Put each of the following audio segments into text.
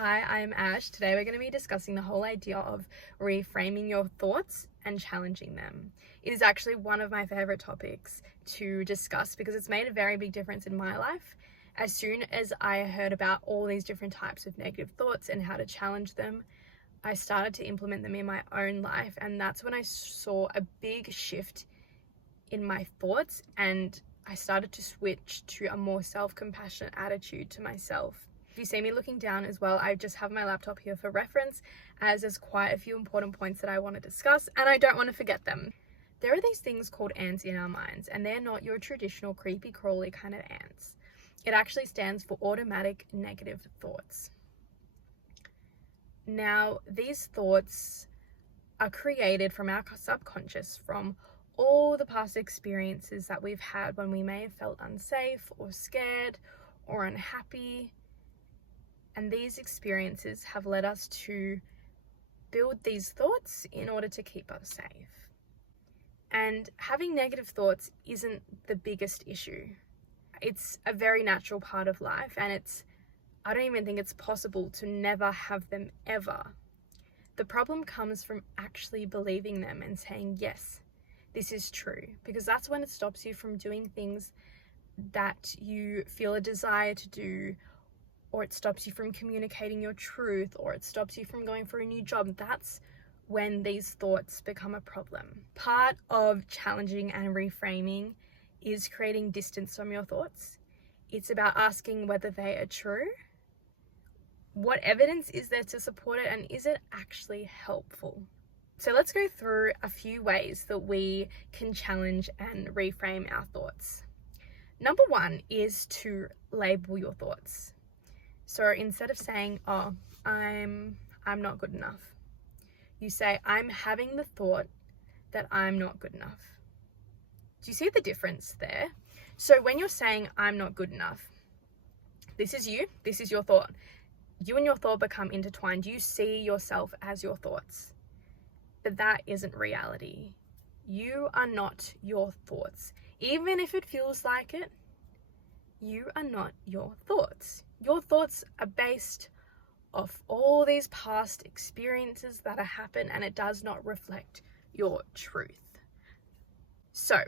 Hi, I'm Ash. Today we're going to be discussing the whole idea of reframing your thoughts and challenging them. It is actually one of my favorite topics to discuss because it's made a very big difference in my life. As soon as I heard about all these different types of negative thoughts and how to challenge them, I started to implement them in my own life, and that's when I saw a big shift in my thoughts and I started to switch to a more self-compassionate attitude to myself. If you see me looking down as well, I just have my laptop here for reference, as there's quite a few important points that I want to discuss and I don't want to forget them. There are these things called ants in our minds, and they're not your traditional creepy crawly kind of ants. It actually stands for automatic negative thoughts. Now, these thoughts are created from our subconscious, from all the past experiences that we've had when we may have felt unsafe or scared or unhappy. And these experiences have led us to build these thoughts in order to keep us safe. And having negative thoughts isn't the biggest issue. It's a very natural part of life, and I don't even think it's possible to never have them ever. The problem comes from actually believing them and saying, yes, this is true, because that's when it stops you from doing things that you feel a desire to do, or it stops you from communicating your truth, or it stops you from going for a new job. That's when these thoughts become a problem. Part of challenging and reframing is creating distance from your thoughts. It's about asking whether they are true. What evidence is there to support it, and is it actually helpful? So let's go through a few ways that we can challenge and reframe our thoughts. Number one is to label your thoughts. So instead of saying, oh, I'm not good enough, you say, I'm having the thought that I'm not good enough. Do you see the difference there? So when you're saying, I'm not good enough, this is you, this is your thought. You and your thought become intertwined. You see yourself as your thoughts. But that isn't reality. You are not your thoughts. Even if it feels like it, you are not your thoughts. Your thoughts are based off all these past experiences that have happened, and it does not reflect your truth. So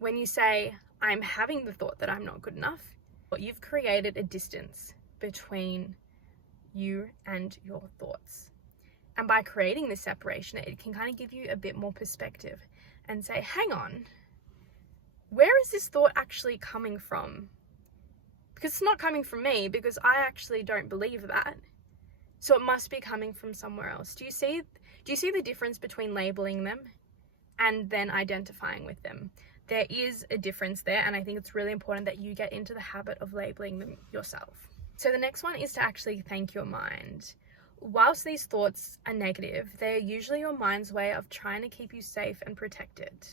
when you say, I'm having the thought that I'm not good enough, you've created a distance between you and your thoughts. And by creating this separation, it can kind of give you a bit more perspective and say, hang on, where is this thought actually coming from? Because it's not coming from me, because I actually don't believe that. So it must be coming from somewhere else. Do you see the difference between labeling them and then identifying with them? There is a difference there, and I think it's really important that you get into the habit of labeling them yourself. So the next one is to actually thank your mind. Whilst these thoughts are negative, they're usually your mind's way of trying to keep you safe and protected.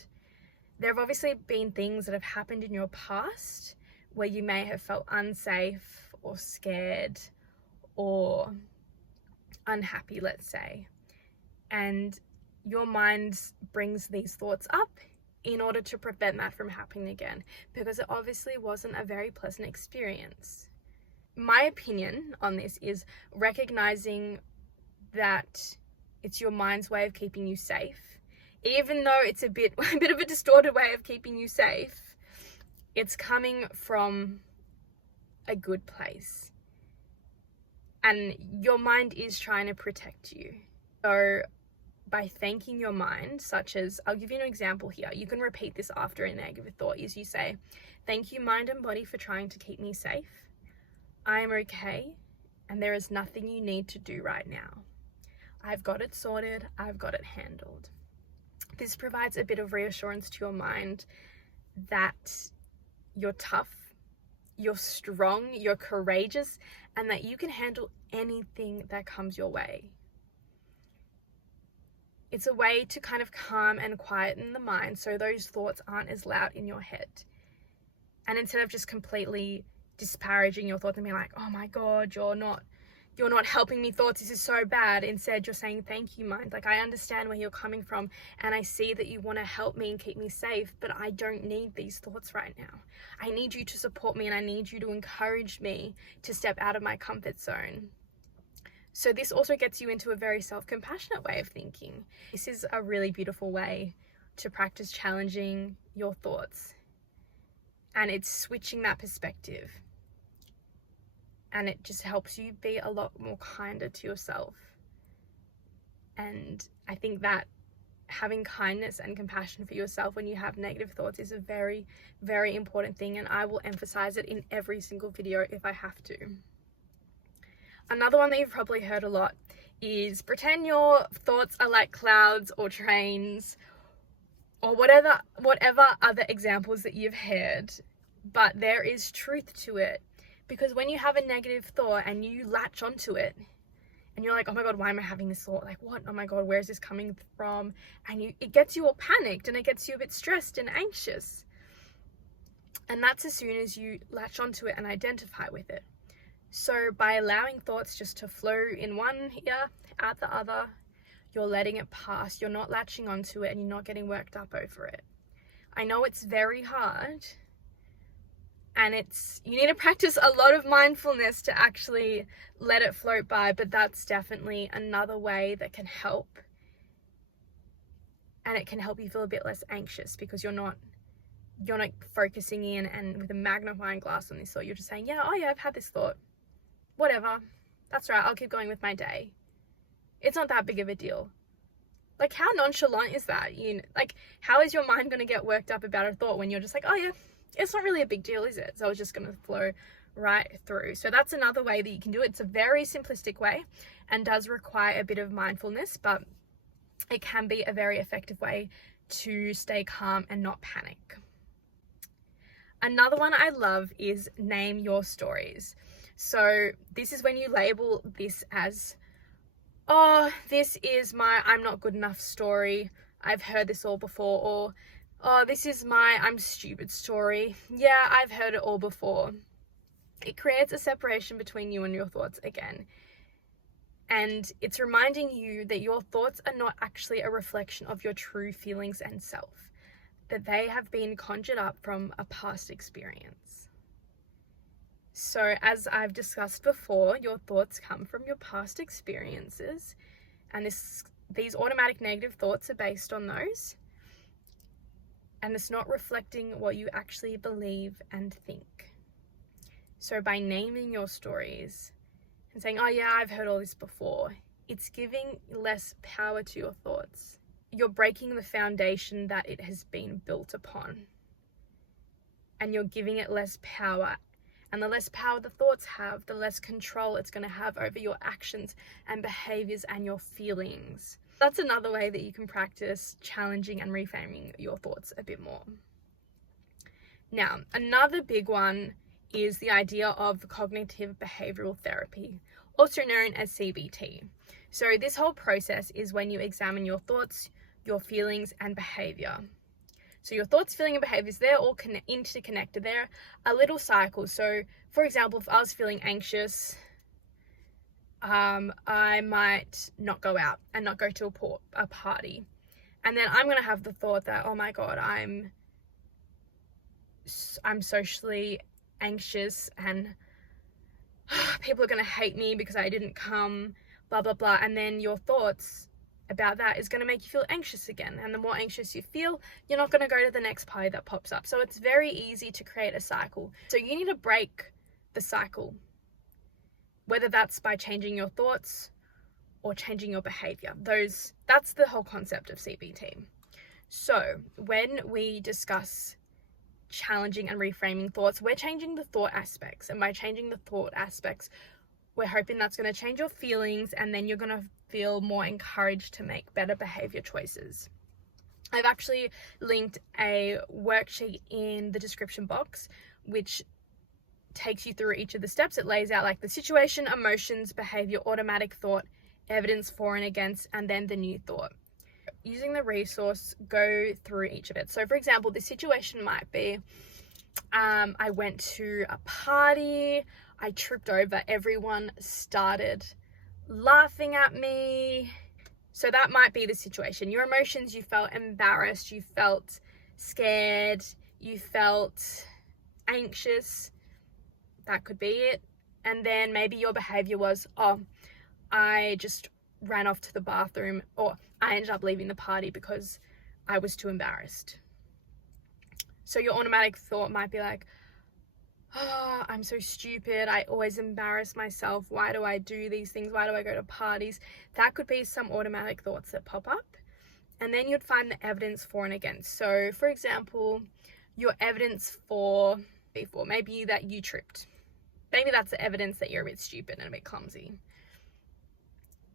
There have obviously been things that have happened in your past where you may have felt unsafe or scared or unhappy, let's say. And your mind brings these thoughts up in order to prevent that from happening again, because it obviously wasn't a very pleasant experience. My opinion on this is recognizing that it's your mind's way of keeping you safe. Even though it's a bit of a distorted way of keeping you safe, it's coming from a good place. And your mind is trying to protect you. So by thanking your mind, such as, I'll give you an example here. You can repeat this after a negative thought, is you say, thank you, mind and body, for trying to keep me safe. I am okay, and there is nothing you need to do right now. I've got it sorted, I've got it handled. This provides a bit of reassurance to your mind that you're tough, you're strong, you're courageous, and that you can handle anything that comes your way. It's a way to kind of calm and quieten the mind so those thoughts aren't as loud in your head. And instead of just completely disparaging your thoughts and being like, oh my God, you're not helping me, thoughts, this is so bad. Instead, you're saying, thank you, mind. Like, I understand where you're coming from, and I see that you want to help me and keep me safe, but I don't need these thoughts right now. I need you to support me, and I need you to encourage me to step out of my comfort zone. So this also gets you into a very self-compassionate way of thinking. This is a really beautiful way to practice challenging your thoughts. And it's switching that perspective. And it just helps you be a lot more kinder to yourself. And I think that having kindness and compassion for yourself when you have negative thoughts is a very, very important thing. And I will emphasize it in every single video if I have to. Another one that you've probably heard a lot is pretend your thoughts are like clouds or trains or whatever other examples that you've heard, but there is truth to it. Because when you have a negative thought and you latch onto it and you're like, oh my God, why am I having this thought? Like, what? Oh my God, where is this coming from? And it gets you all panicked and it gets you a bit stressed and anxious. And that's as soon as you latch onto it and identify with it. So by allowing thoughts just to flow in one ear, out the other, you're letting it pass. You're not latching onto it and you're not getting worked up over it. I know it's very hard, and you need to practice a lot of mindfulness to actually let it float by, but that's definitely another way that can help. And it can help you feel a bit less anxious because you're not focusing in and with a magnifying glass on this thought. You're just saying, yeah, I've had this thought. Whatever, that's right, I'll keep going with my day. It's not that big of a deal. Like, how nonchalant is that? Like, how is your mind going to get worked up about a thought when you're just like, oh yeah, it's not really a big deal, is it? So it's just going to flow right through. So that's another way that you can do it. It's a very simplistic way and does require a bit of mindfulness, but it can be a very effective way to stay calm and not panic. Another one I love is name your stories. So this is when you label this as, oh, this is my I'm not good enough story. I've heard this all before. Or, oh, this is my I'm stupid story. Yeah, I've heard it all before. It creates a separation between you and your thoughts again. And it's reminding you that your thoughts are not actually a reflection of your true feelings and self, that they have been conjured up from a past experience. So as I've discussed before, your thoughts come from your past experiences, and these automatic negative thoughts are based on those, and it's not reflecting what you actually believe and think. So by naming your stories and saying, oh yeah, I've heard all this before, it's giving less power to your thoughts. You're breaking the foundation that it has been built upon, and you're giving it less power. And the less power the thoughts have, the less control it's going to have over your actions and behaviors and your feelings. That's another way that you can practice challenging and reframing your thoughts a bit more. Now, another big one is the idea of cognitive behavioural therapy, also known as CBT. So this whole process is when you examine your thoughts, your feelings, and behaviour. So your thoughts, feeling, and behaviors, they're all interconnected. They're a little cycle. So for example, if I was feeling anxious, I might not go out and not go to a party. And then I'm going to have the thought that, oh my God, I'm socially anxious and people are going to hate me because I didn't come, blah, blah, blah. And then your thoughts about that is going to make you feel anxious again, and the more anxious you feel, you're not going to go to the next party that pops up. So it's very easy to create a cycle. So you need to break the cycle, whether that's by changing your thoughts or changing your behavior. That's the whole concept of CBT. So when we discuss challenging and reframing thoughts, we're changing the thought aspects, and by changing the thought aspects, we're hoping that's going to change your feelings, and then you're going to feel more encouraged to make better behavior choices. I've actually linked a worksheet in the description box, which takes you through each of the steps. It lays out like the situation, emotions, behavior, automatic thought, evidence for and against, and then the new thought. Using the resource, go through each of it. So for example, the situation might be, I went to a party, I tripped over, everyone started laughing at me. So that might be the situation. Your emotions, you felt embarrassed, you felt scared, you felt anxious. That could be it. And then maybe your behavior was, oh, I just ran off to the bathroom, or I ended up leaving the party because I was too embarrassed. So your automatic thought might be like, oh, I'm so stupid. I always embarrass myself. Why do I do these things? Why do I go to parties? That could be some automatic thoughts that pop up. And then you'd find the evidence for and against. So, for example, your evidence for maybe that you tripped. Maybe that's the evidence that you're a bit stupid and a bit clumsy.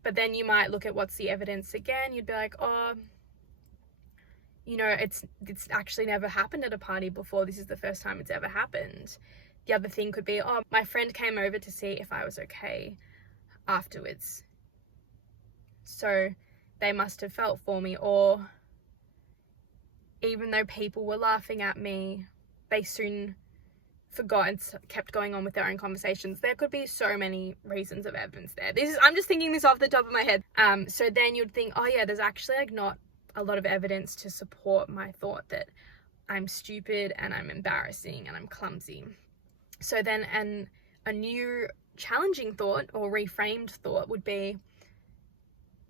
But then you might look at what's the evidence again. You'd be like, oh, you know, it's actually never happened at a party before. This is the first time it's ever happened. The other thing could be, oh, my friend came over to see if I was okay afterwards. So they must have felt for me. Or even though people were laughing at me, they soon forgot and kept going on with their own conversations. There could be so many reasons of evidence there. I'm just thinking this off the top of my head. So then you'd think, oh yeah, there's actually like not a lot of evidence to support my thought that I'm stupid and I'm embarrassing and I'm clumsy. So then a new challenging thought or reframed thought would be,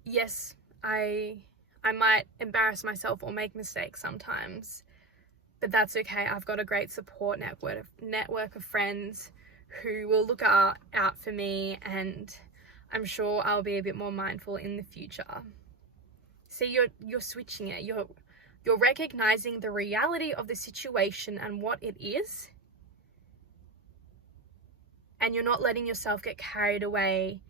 yes, I might embarrass myself or make mistakes sometimes, but that's okay. I've got a great support network of friends who will look out for me, and I'm sure I'll be a bit more mindful in the future. See, you're switching it. You're recognizing the reality of the situation and what it is, and you're not letting yourself get carried away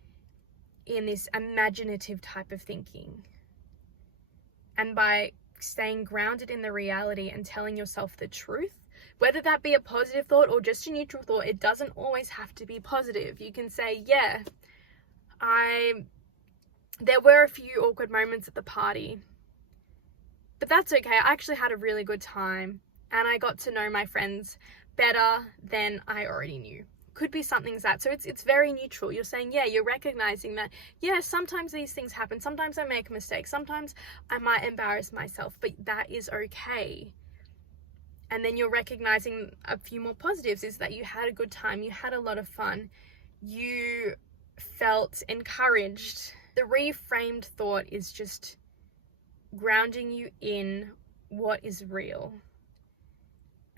in this imaginative type of thinking. And by staying grounded in the reality and telling yourself the truth, whether that be a positive thought or just a neutral thought, it doesn't always have to be positive. You can say, yeah, there were a few awkward moments at the party, but that's okay. I actually had a really good time and I got to know my friends better than I already knew. Could be something that, so it's very neutral. You're saying, yeah, you're recognizing that, yeah, sometimes these things happen. Sometimes I make a mistake. Sometimes I might embarrass myself, but that is okay. And then you're recognizing a few more positives, is that you had a good time. You had a lot of fun. You felt encouraged. The reframed thought is just grounding you in what is real.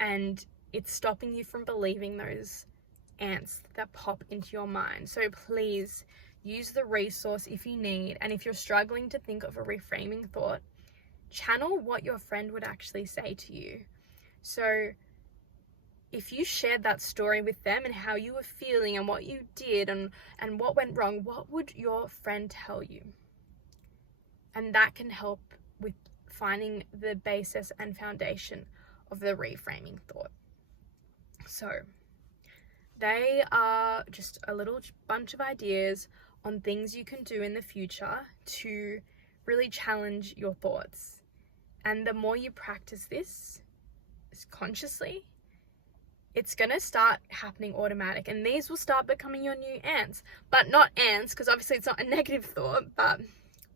And it's stopping you from believing those ants that pop into your mind. So please use the resource if you need. And if you're struggling to think of a reframing thought, channel what your friend would actually say to you. So if you shared that story with them and how you were feeling and what you did and what went wrong, what would your friend tell you? And that can help with finding the basis and foundation of the reframing thought. So they are just a little bunch of ideas on things you can do in the future to really challenge your thoughts. And the more you practice this consciously, it's going to start happening automatic. And these will start becoming your new ants. But not ants, because obviously it's not a negative thought, but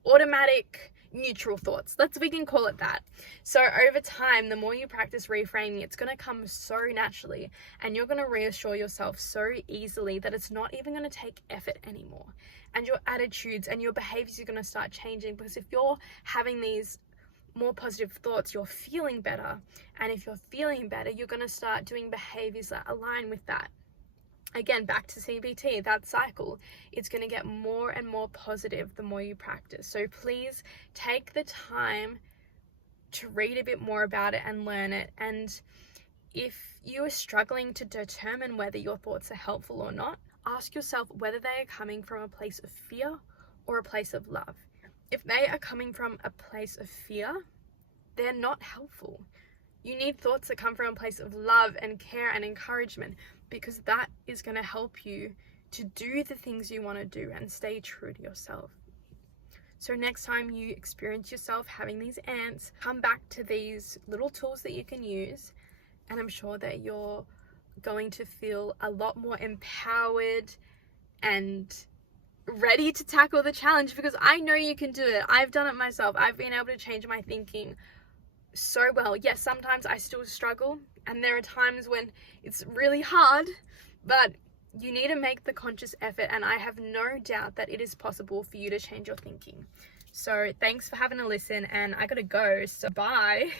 automatic neutral thoughts. We can call it that. So over time, the more you practice reframing, it's going to come so naturally, and you're going to reassure yourself so easily that it's not even going to take effort anymore. And your attitudes and your behaviors are going to start changing, because if you're having these more positive thoughts, you're feeling better. And if you're feeling better, you're going to start doing behaviors that align with that. Again, back to CBT, that cycle, it's going to get more and more positive the more you practice. So please take the time to read a bit more about it and learn it. And if you are struggling to determine whether your thoughts are helpful or not, ask yourself whether they are coming from a place of fear or a place of love. If they are coming from a place of fear, they're not helpful. You need thoughts that come from a place of love and care and encouragement, because that is going to help you to do the things you want to do and stay true to yourself. So next time you experience yourself having these ants, come back to these little tools that you can use, and I'm sure that you're going to feel a lot more empowered and ready to tackle the challenge, because I know you can do it. I've done it myself. I've been able to change my thinking so well. Yes, sometimes I still struggle, and there are times when it's really hard, but you need to make the conscious effort, and I have no doubt that it is possible for you to change your thinking. So thanks for having a listen, and I gotta go, so bye.